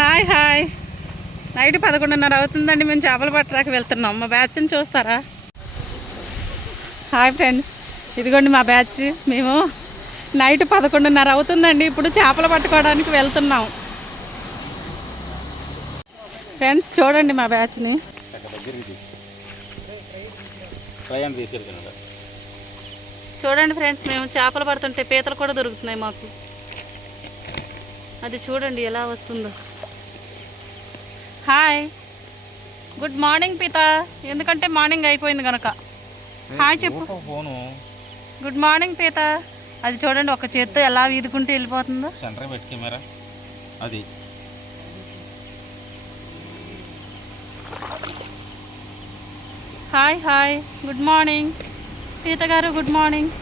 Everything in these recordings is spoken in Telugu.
Hi hi. నైట్ 11:30 అవుతుందండి. మేము చేపలు పట్టడానికి వెళ్తున్నాం. మా బ్యాచ్ని చూస్తారా? హాయ్ ఫ్రెండ్స్, ఇదిగోండి మా బ్యాచ్. మేము నైట్ 11:30 అవుతుందండి. ఇప్పుడు చేపలు పట్టుకోవడానికి వెళ్తున్నాం. ఫ్రెండ్స్ చూడండి మా బ్యాచ్ని. చూడండి ఫ్రెండ్స్, మేము చేపలు పడుతుంటే పీతలు కూడా దొరుకుతున్నాయి మాకు. అది చూడండి ఎలా వస్తుందో. హాయ్, గుడ్ మార్నింగ్ పీత. ఎందుకంటే మార్నింగ్ అయిపోయింది కనుక హాయ్ చెప్పు. గుడ్ మార్నింగ్ పీత. అది చూడండి ఒక చేత్తో ఎలా వీదుకుంటూ వెళ్ళిపోతుందో. సెంటర్ పెట్టి కెమెరా అది. హాయ్ హాయ్, గుడ్ మార్నింగ్ పీత గారు. Good morning.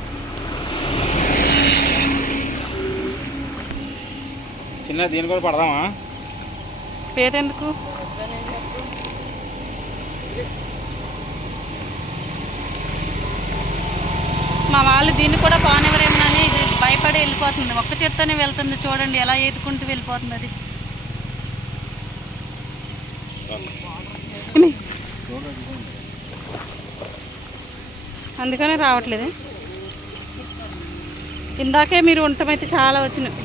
చిన్న దీని కూడా పడదామా? పీత ఎందుకు? మా వాళ్ళు దీన్ని కూడా పానివరేమోనని ఇది భయపడి వెళ్ళిపోతుంది. ఒక్క చేత్తోనే వెళ్తుంది. చూడండి ఎలా ఈదుకుంటూ వెళ్ళిపోతుంది అది. అందుకనే రావట్లేదు. ఇందాకే మీరు ఉండటమైతే చాలా వచ్చినాయి.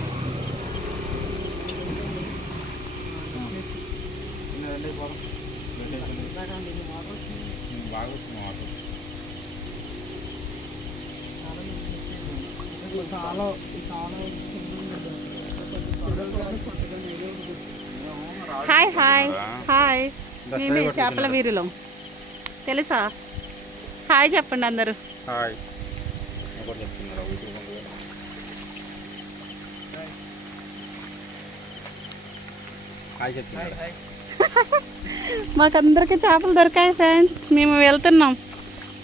Hi hi hi. మేమే చేపల వీరులం తెలుసా? హాయ్ చెప్పండి అందరూ. హాయ్. మాకందరికి చేపలు దొరికాయి ఫ్రెండ్స్. మేము వెళ్తున్నాం.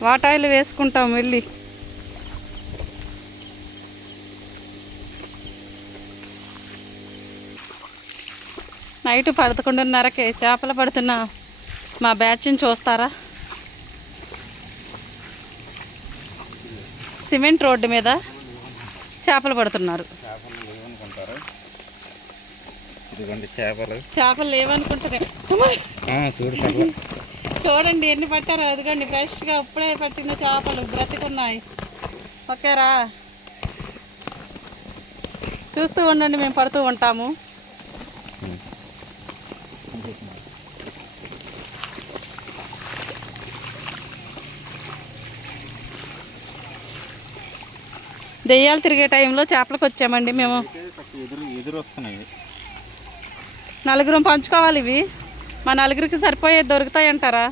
వాటాయిలు వేసుకుంటాం వెళ్ళి. నైట్ 11:30కే చేపలు పడుతున్న మా బ్యాచ్ని చూస్తారా? సిమెంట్ రోడ్డు మీద చేపలు పడుతున్నారు. చేపలు లేవనుకుంటారే. చూడండి ఎన్ని పట్టారో. అదిగోండి ఫ్రెష్గా ఇప్పుడే పట్టిన చేపలు బ్రతికున్నాయి. ఓకేరా, చూస్తూ ఉండండి, మేము పడుతూ ఉంటాము. దెయ్యాలు తిరిగే టైంలో చేపలకు వచ్చామండి మేము. నలుగురం పంచుకోవాలి. ఇవి మా నలుగురికి సరిపోయే దొరుకుతాయంటారా?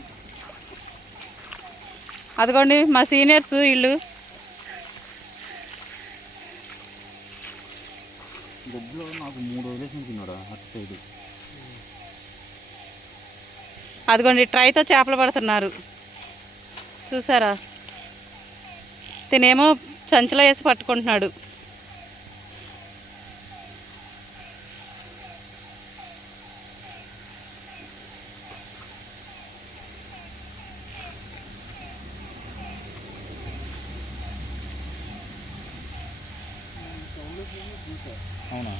అదిగోండి మా సీనియర్స్ వీళ్ళు. అదిగోండి ట్రైతో చేపలు పడుతున్నారు చూసారా? తినేమో సంచిలో వేసి పట్టుకుంటున్నాడు. అవునా?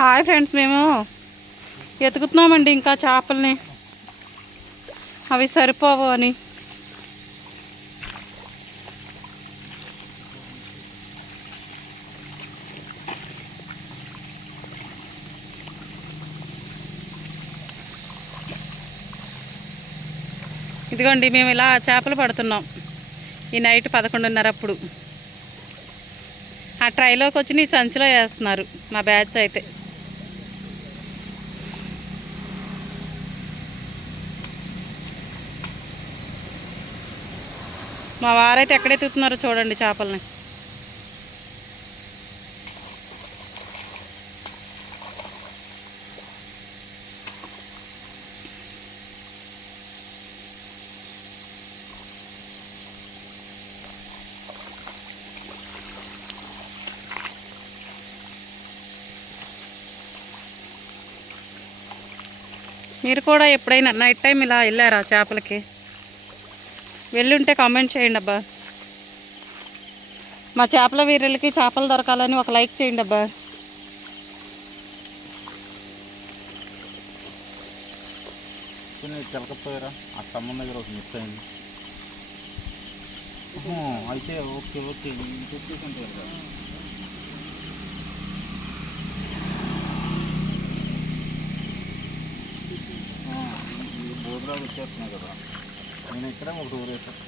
హాయ్ ఫ్రెండ్స్, మేము ఎతుకుతున్నామండి ఇంకా చేపల్ని. అవి సరిపోవు అని. ఇదిగోండి మేము ఇలా చేపలు పడుతున్నాం ఈ నైట్ 11:30 అప్పుడు. ఆ ట్రైలోకి వచ్చి నీ సంచిలో వేస్తున్నారు మా బ్యాచ్ అయితే. మా వారైతే ఎక్కడెత్తుతున్నారో చూడండి చేపల్ని. మీరు కూడా ఎప్పుడైనా నైట్ టైం ఇలా వెళ్ళారా చేపలకి? వెళ్ళుంటే కామెంట్ చేయండి అబ్బా. మా చేపల వీరులకి చేపలు దొరకాలని ఒక లైక్ చేయండి అబ్బా. తెలకపోయారా ఆ స్తంభం దగ్గర ఒక మిస్ అయింది. అయితే ఓకే ఓకే చెప్పేసి బోర్డులో వచ్చేస్తున్నాయి కదా, నేను ఇక్కడ ఒక టూర్ వేసాను.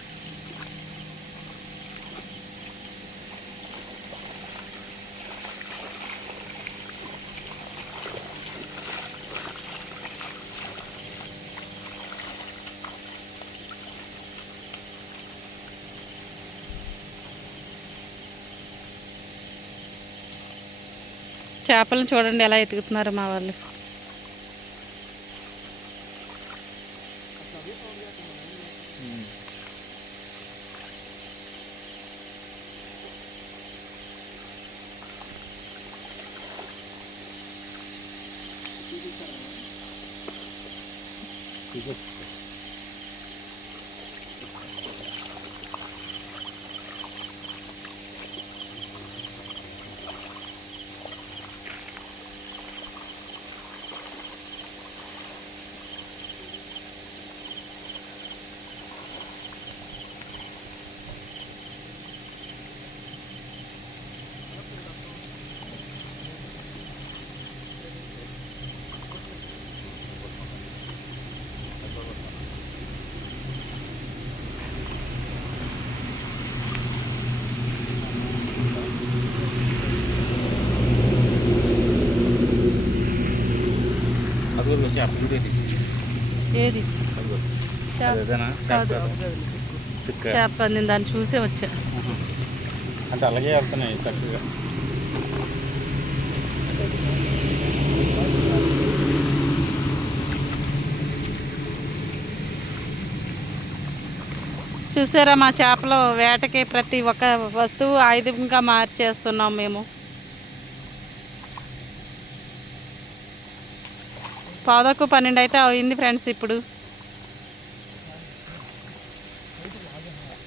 చేపలను చూడండి ఎలా ఎతుకుతున్నారు మా వాళ్ళు. ఏది చేప నేను దాన్ని చూసే వచ్చా. అంటే అలాగే వెళ్తున్నాయి చక్కగా. చూసారా మా చేపలో వేటకి ప్రతి ఒక్క వస్తువు ఆయుధంగా మార్చేస్తున్నాం మేము. పావుదకు 12 అయితే అయింది ఫ్రెండ్స్. ఇప్పుడు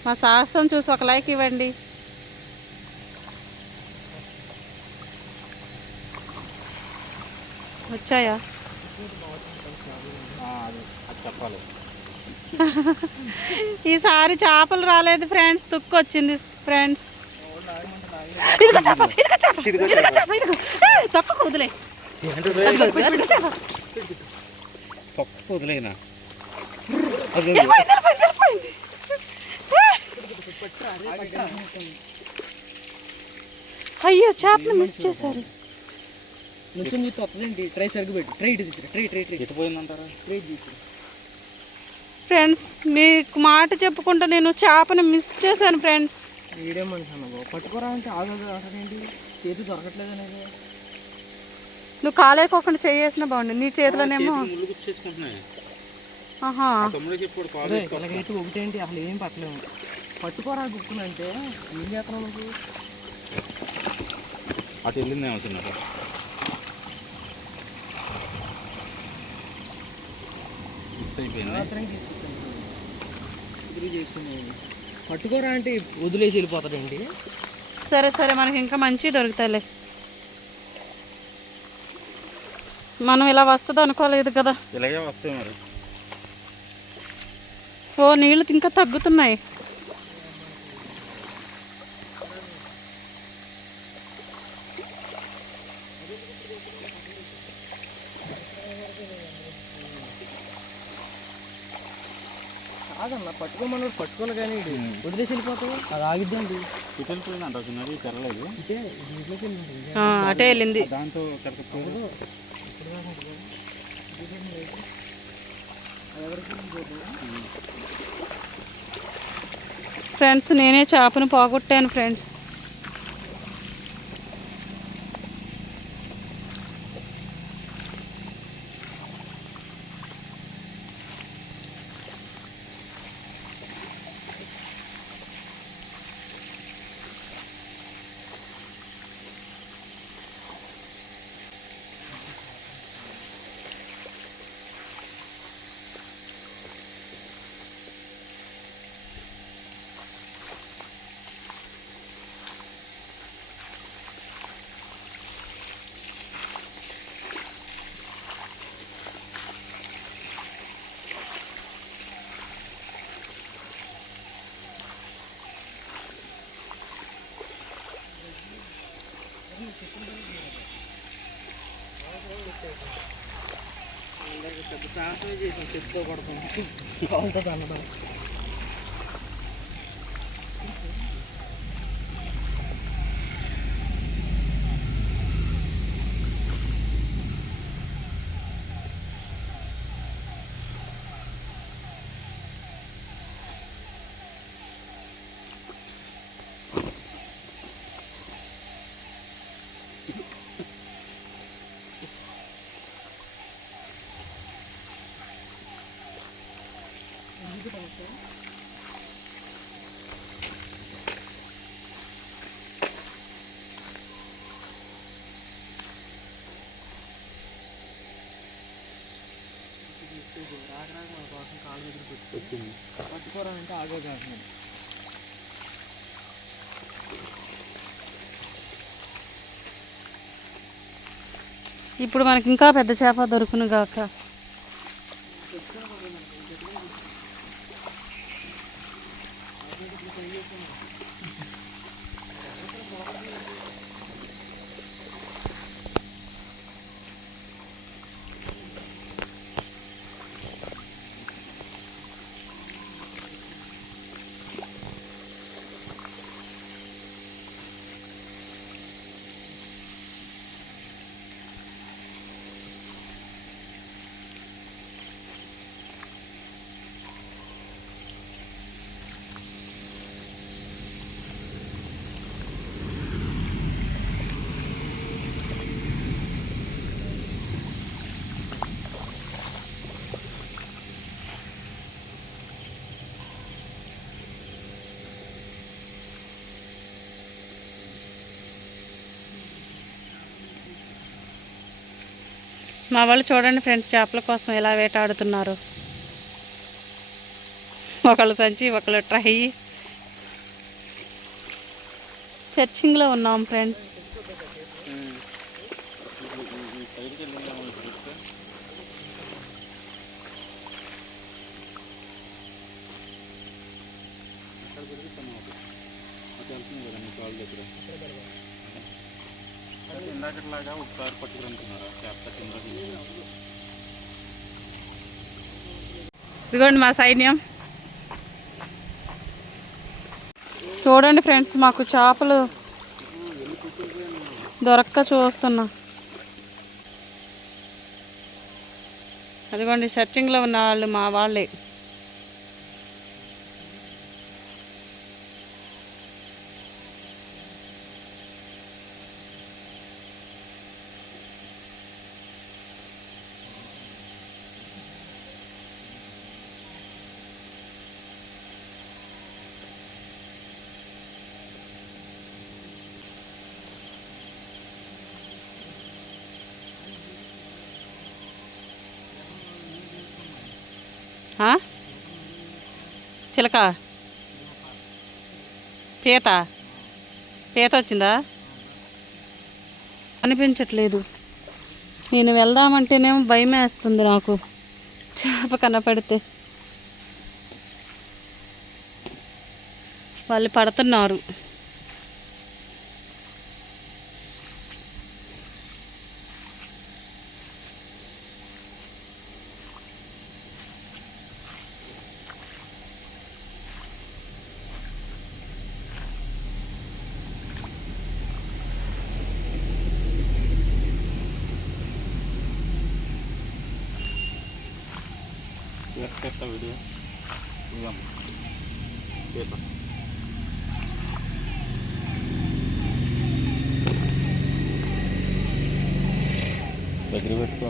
మా సాహసం చూసి ఒక లైక్ ఇవ్వండి. వచ్చాయా? చెప్పాలి. ఈసారి చేపలు రాలేదు ఫ్రెండ్స్, తుక్కు వచ్చింది ఫ్రెండ్స్. తక్కువ వదిలే వదిలేనా? అయ్యో చేపను మిస్ చేశారు. ఫ్రెండ్స్ మీకు మాట చెప్పుకుంటా నేను చేపను మిస్ చేశాను ఫ్రెండ్స్. పట్టుకోరా అంటే చేతి దొరకట్లేదు అనేది. నువ్వు కాలేకోకుండా చేసిన బాగుంది. నీ చేతిలోనేమో ఇలాగైతే ఒకటేంటి అసలు ఏం పట్టలేము. పట్టుకోరా గుక్కునంటే ఏం చేస్తున్నావు నువ్వు? అటు వెళ్ళింది ఏమవుతున్నారు. పట్టుకోరా అంటే వదిలేసి వెళ్ళిపోతాడండి. సరే సరే మనకి ఇంకా మంచి దొరుకుతాయిలే. మనం ఇలా వస్తుంది అనుకోలేదు కదా. ఇలాగే వస్తాయి మరి. ఓ నీళ్ళు ఇంకా తగ్గుతున్నాయి. కాదన్న పట్టుకోమన్నాడు, పట్టుకోలే కానీ వదిలేసి వెళ్ళిపోతావు. అది ఆగిద్దండి. ఇటు వెళ్ళిపోయిందంట చిన్నది తెరలేదు. అటే వెళ్ళింది. దాంతో ఫ్రెండ్స్, నేనే చేపను పోగొట్టాను ఫ్రెండ్స్. పెద్ద సాహసమే చేసాం, చెప్తూ కొడతాం కాలుతుంది అన్నమాట. రాక మన కోసం కాలు దగ్గర వచ్చింది. పట్టుకోరాలంటే ఆగే కాకుండా ఇప్పుడు మనకి ఇంకా పెద్ద చేప దొరుకును గాక. మా వాళ్ళు చూడండి ఫ్రెండ్స్, చేపల కోసం ఎలా వేటాడుతున్నారు. ఒకళ్ళు సంచి, ఒకళ్ళు ట్రై. చర్చింగ్లో ఉన్నాం ఫ్రెండ్స్. ఇందాకట్లాగా ఒకసారి పట్టుకుంటున్నారా చేప కింద? ఇదిగోండి మా సైన్యం. చూడండి ఫ్రెండ్స్, మాకు చేపలు దొరక్క చూస్తున్నా. అదిగోండి సర్చింగ్లో ఉన్న వాళ్ళు మా వాళ్ళే. చిలక పీత పీత వచ్చిందా? అనిపించట్లేదు. నేను వెళ్దామంటేనేమో భయం వేస్తుంది నాకు, చేప కనపడితే. వాళ్ళు పడుతున్నారు. వీడియో దగ్గర పెట్టుకో.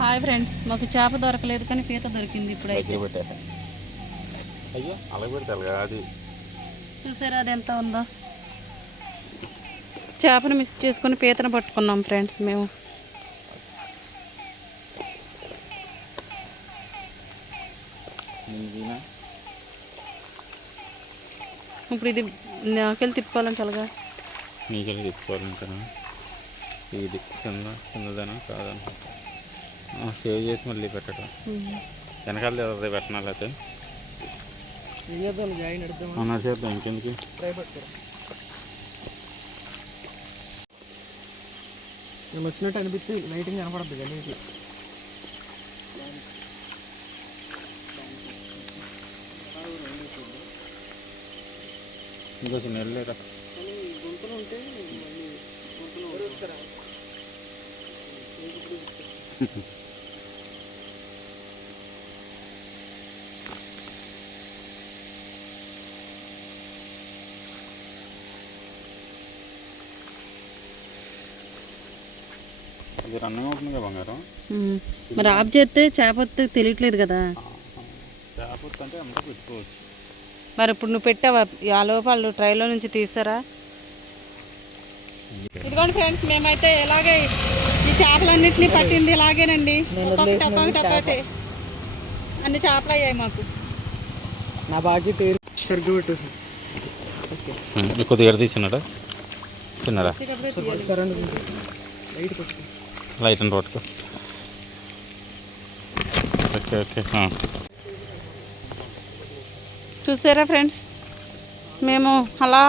హాయ్ ఫ్రెండ్స్, మాకు చేప దొరకలేదు కానీ పీత దొరికింది ఇప్పుడు. దగ్గర పెట్టా. అయ్యో అలా పెడతారు కదా అది. చూసారా అది ఎంత ఉందో. చేపను మిస్ చేసుకుని పీతను పట్టుకున్నాం ఫ్రెండ్స్ మేము. ఇప్పుడు ఇది నాకెళ్ళి తిప్పుకోవాలంటే అలాగా నీకెళ్ళి తిప్పుకోవాలంటేనా? ఇది చిన్నదనా కాదన్నా సేవ్ చేసి మళ్ళీ పెట్టడం. వెనకాల పెట్టనాలి అయితే నడిచేద్దాం. ఇంకెందుకు నేను వచ్చినట్టు అనిపిస్తే లైటింగ్ కనపడద్దు కానీ ఇంకో చిన్న వెళ్ళలేదా? గుంతలు ఉంటే ఇది రన్నింగ్ అవుతుంది కదా బంగారం. మరి ఆఫ్ చేస్తే చేప తెలియట్లేదు కదా. చేప అంటే అమ్మ పెట్టుకోవచ్చు. మరి ఇప్పుడు నువ్వు పెట్టావా? ఆ లోపాలు ట్రైలో నుంచి తీసారా? ఇదిగోండి ఫ్రెండ్స్, మేమైతే ఇలాగే ఈ చేపలన్నింటినీ పట్టింది ఇలాగేనండి. ఒక్కొక్కటి అన్ని చేపలు అయ్యాయి మాకు. నా బాకీ సరిగ్గా పెట్టేసి కొద్దిగా ఎడ తీసినాడా? చిన్నరా లైట్ అండ్ రోడ్కు. Okay okay. చూసారా ఫ్రెండ్స్, మేము అలా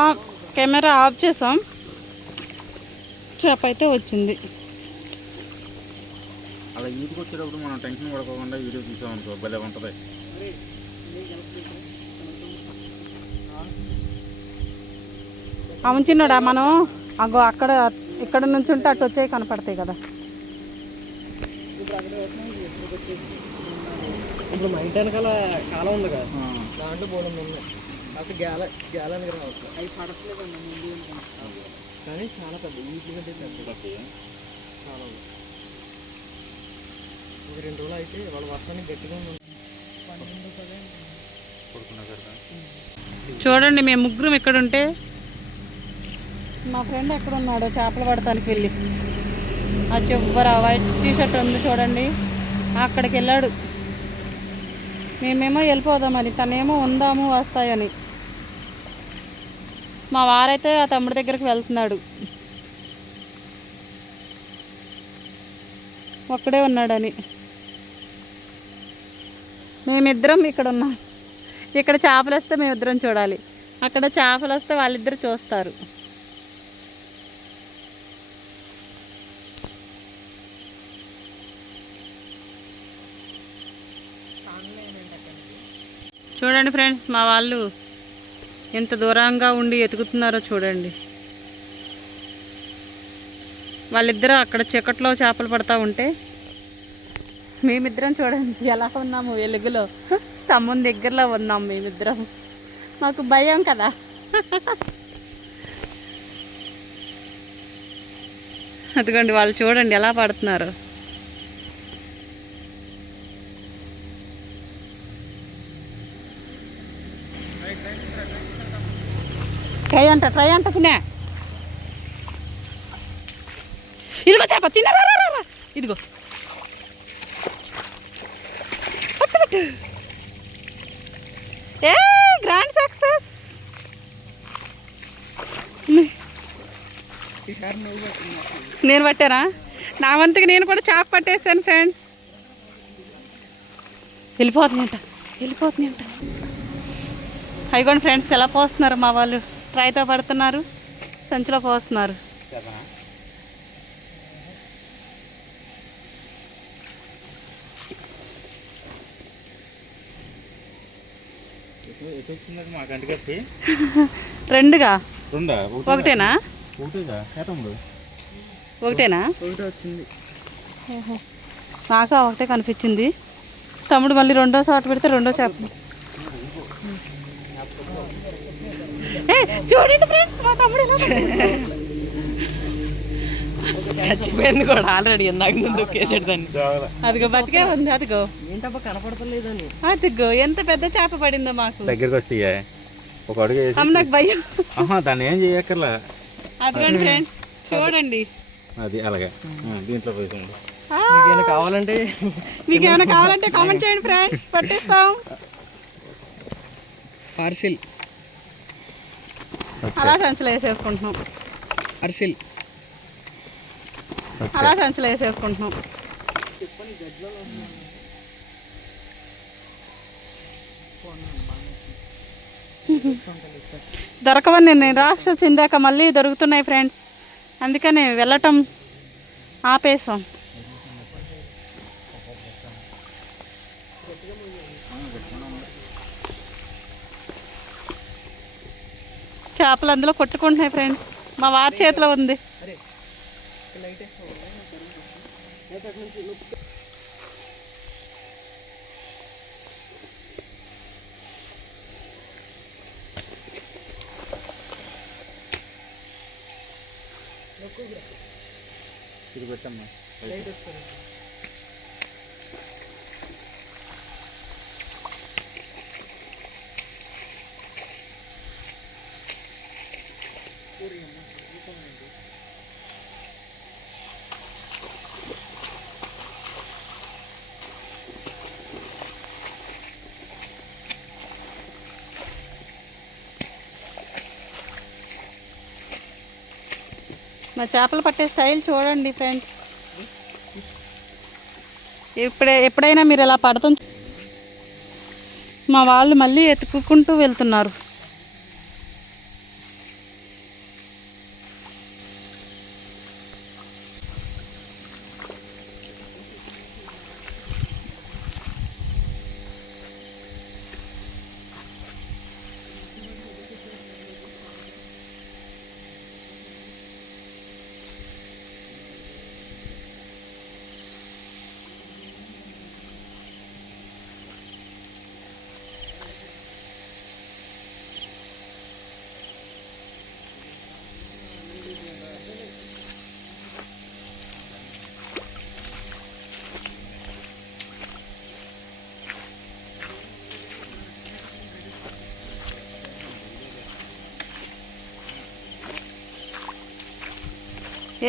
కెమెరా ఆఫ్ చేసాం, చేప అయితే వచ్చింది. అలా ఈటుకు వచ్చేటప్పుడు మనం టెన్షన్ పడుకోకుండా వీడియో తీసామనుకో భలే ఉంటుంది. అవును చిన్నడా, మనం అగో అక్కడ ఇక్కడ నుంచి ఉంటే అటు వచ్చాయి కనపడతాయి కదా. ఇప్పుడు మా ఇంటి వెనకాల కాలం ఉంది కదా, దాంట్లో పోవడం ఉన్నాయి. అక్కడ గ్యాలని రావచ్చు. అవి పడట్లేదు కానీ చాలా పెద్ద వీటి కంటే పెద్ద చాలా. ఒక 2 రోజులు అయితే వాళ్ళ వర్షానికి గట్టిగా ఉంది. చూడండి, మేము ముగ్గురం ఎక్కడ ఉంటే మా ఫ్రెండ్ ఎక్కడ ఉన్నాడో చేపలు పడటానికి వెళ్ళి ఆ చివర వైట్ టీషర్ట్ ఉంది చూడండి, అక్కడికి వెళ్ళాడు. మేమేమో వెళ్ళిపోదామని, తనేమో ఉందాము వస్తాయని. మా వారైతే ఆ తమ్ముడి దగ్గరికి వెళ్తున్నాడు. ఒక్కడే ఉన్నాడని. మేమిద్దరం ఇక్కడ ఉన్నాం. ఇక్కడ చేపలు వస్తే మేమిద్దరం చూడాలి, అక్కడ చేపలు వస్తే వాళ్ళిద్దరు చూస్తారు. చూడండి ఫ్రెండ్స్, మా వాళ్ళు ఎంత దూరంగా ఉండి ఎతుకుతున్నారో చూడండి. వాళ్ళిద్దరూ అక్కడ చీకట్లో చేపలు పడతా ఉంటే మేమిద్దరం చూడండి ఎలా ఉన్నాము. వెలుగులో స్తంభం దగ్గరలో ఉన్నాం మేమిద్దరం. మాకు భయం కదా. అదిగోండి వాళ్ళు చూడండి ఎలా పడుతున్నారు. ట్రై అంట చిన్న. ఇదిగో చేప చిన్న, ఇదిగో పట్టు. ఏ గ్రాండ్ సక్సెస్. నేను పట్టానా? నా వంతుకి నేను కూడా చేప పట్టేసాను ఫ్రెండ్స్. వెళ్ళిపోతుంది అంట. అయిగోండి ఫ్రెండ్స్, ఎలా పోస్తున్నారు మా వాళ్ళు. ట్రైతో పడుతున్నారు, సంచిలో పోస్తున్నారు. రెండుగా ఒకటేనా? ఒకటే వచ్చింది. నాకు ఒకటే కనిపించింది. తమ్ముడు మళ్ళీ రెండో షాట్ పెడితే రెండో చేప. చూడండి ఫ్రెండ్స్, మా తమ్ముడు చచ్చిపోయింది కూడా ఆల్రెడీ ఇందాక ముందు ఒకేసాడు దాన్ని. చాలా అదిగో బతికే ఉంది, అదిగో ఏంటబ్బా కనపడతలేదని. అదిగో ఎంత పెద్ద చేప పడిందో మాకు. దగ్గరికి వస్తాయా ఒక అడుగు వేసి అమ్మ నాకు భయం. దాన్ని ఏం చేయక్కర్లా. అదిగోండి ఫ్రెండ్స్ చూడండి. అది అలాగే దీంట్లో పోయింది. మీకేమైనా కావాలంటే మీకు ఏమైనా కావాలంటే కామెంట్ చేయండి ఫ్రెండ్స్, పట్టిస్తాం. పార్సిల్ అలా సంచులు వేసేసుకుంటున్నాం, పార్సిల్. అలా సంచులు వేసేసుకుంటున్నాం. దొరకవని నేను రాక్షసు చిందాక మళ్ళీ దొరుకుతున్నాయి ఫ్రెండ్స్, అందుకని వెళ్ళటం ఆపేసాం. చేపలు అందులో కొట్టుకుంటున్నాయి ఫ్రెండ్స్, మా వారి చేతిలో ఉంది. ఇది పెట్టమ్మా. మా చేపలు పట్టే స్టైల్ చూడండి ఫ్రెండ్స్. ఎప్పుడైనా మీరు ఇలా పడతాం, మా వాళ్ళు మళ్ళీ ఎత్తుక్కుంటూ వెళ్తున్నారు.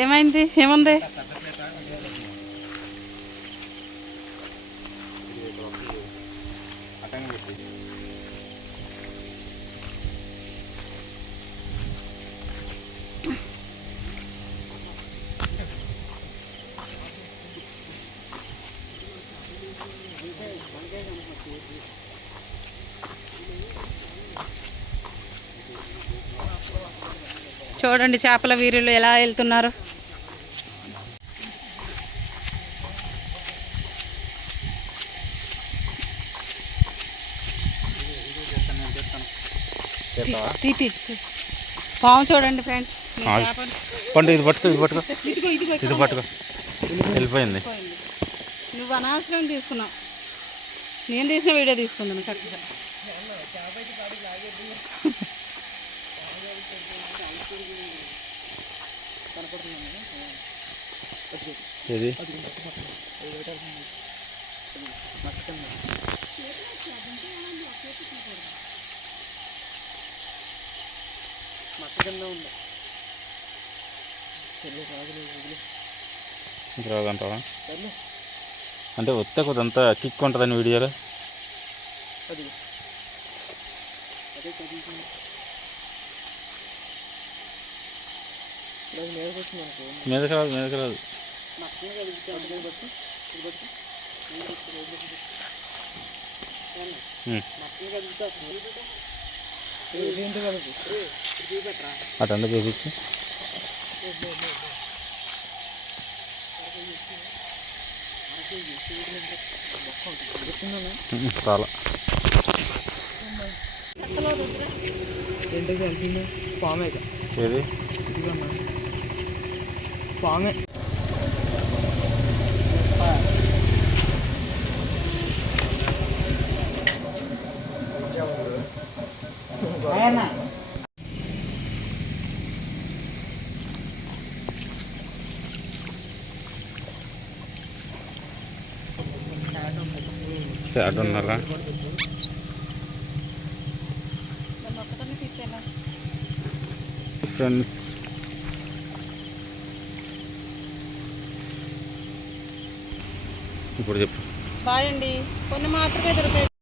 ఏమైంది, ఏముంది? చూడండి చేపల వీరులు ఎలా వెళ్తున్నారు. పాము చూడండి ఫ్రెండ్స్. పండు ఇది పట్టుకో, ఇది పట్టుకో, ఇది పట్టుకో. వెళ్ళిపోయింది. నువ్వు అనవసరం తీసుకున్నావు, నేను తీసిన వీడియో తీసుకుందాను చక్కగా. ఏది రాదంటావా? అంటే వస్తే కొంత కిక్ ఉంటుందని వీడియోలో. మీదకి రాదు, మీదకి రాదు. అటండి చూపించి చాలా పామే. ఏది పామే. సాడ్ ఉన్నారా? నన్ను ఒక్కదాన్ని తీసేనా? ఫ్రెండ్స్ ఇప్పుడు చెప్పు. బాయ్ అండి. కొన్ని మాత్రమే దొరికాయి.